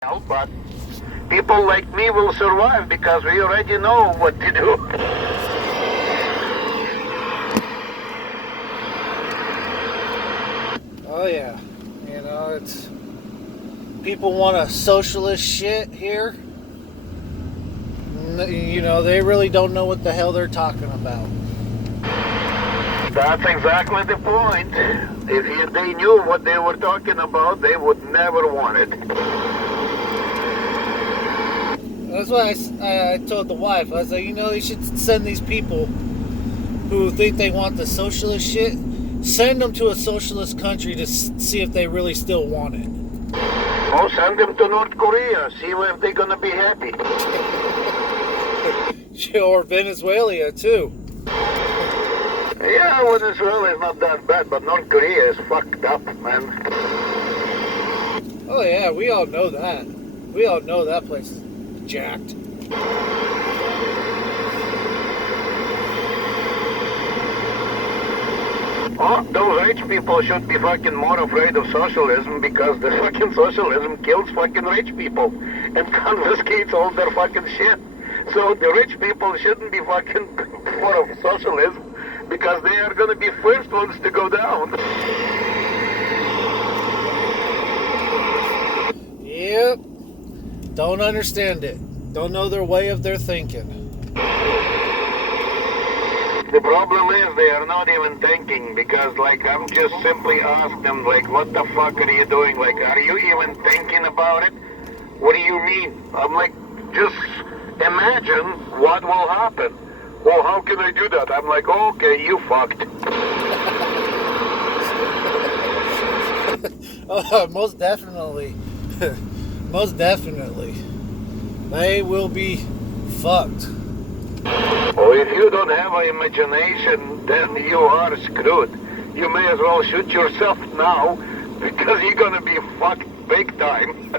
But people like me will survive because we already know what to do. Oh yeah, it's people want a socialist shit here. They really don't know what the hell they're talking about. That's exactly the point. If they knew what they were talking about, they would never want it. That's why I told the wife, I was like, they should send these people who think they want the socialist shit, send them to a socialist country to see if they really still want it. Oh, send them to North Korea, see if they're gonna be happy. Or Venezuela, too. Yeah, Venezuela is not that bad, but North Korea is fucked up, man. Oh yeah, we all know that. We all know that place is jacked. Oh, those rich people should be fucking more afraid of socialism because the fucking socialism kills fucking rich people and confiscates all their fucking shit. So the rich people shouldn't be fucking for of socialism because they are gonna be first ones to go down. Yep. Don't understand it. Don't know their way of their thinking. The problem is they are not even thinking because I'm just simply ask them what the fuck are you doing? Are you even thinking about it? What do you mean? I'm just imagine what will happen. Oh, how can I do that? I'm okay, you fucked. Oh, most definitely. Most definitely. They will be fucked. Oh, if you don't have an imagination, then you are screwed. You may as well shoot yourself now because you're gonna be fucked big time.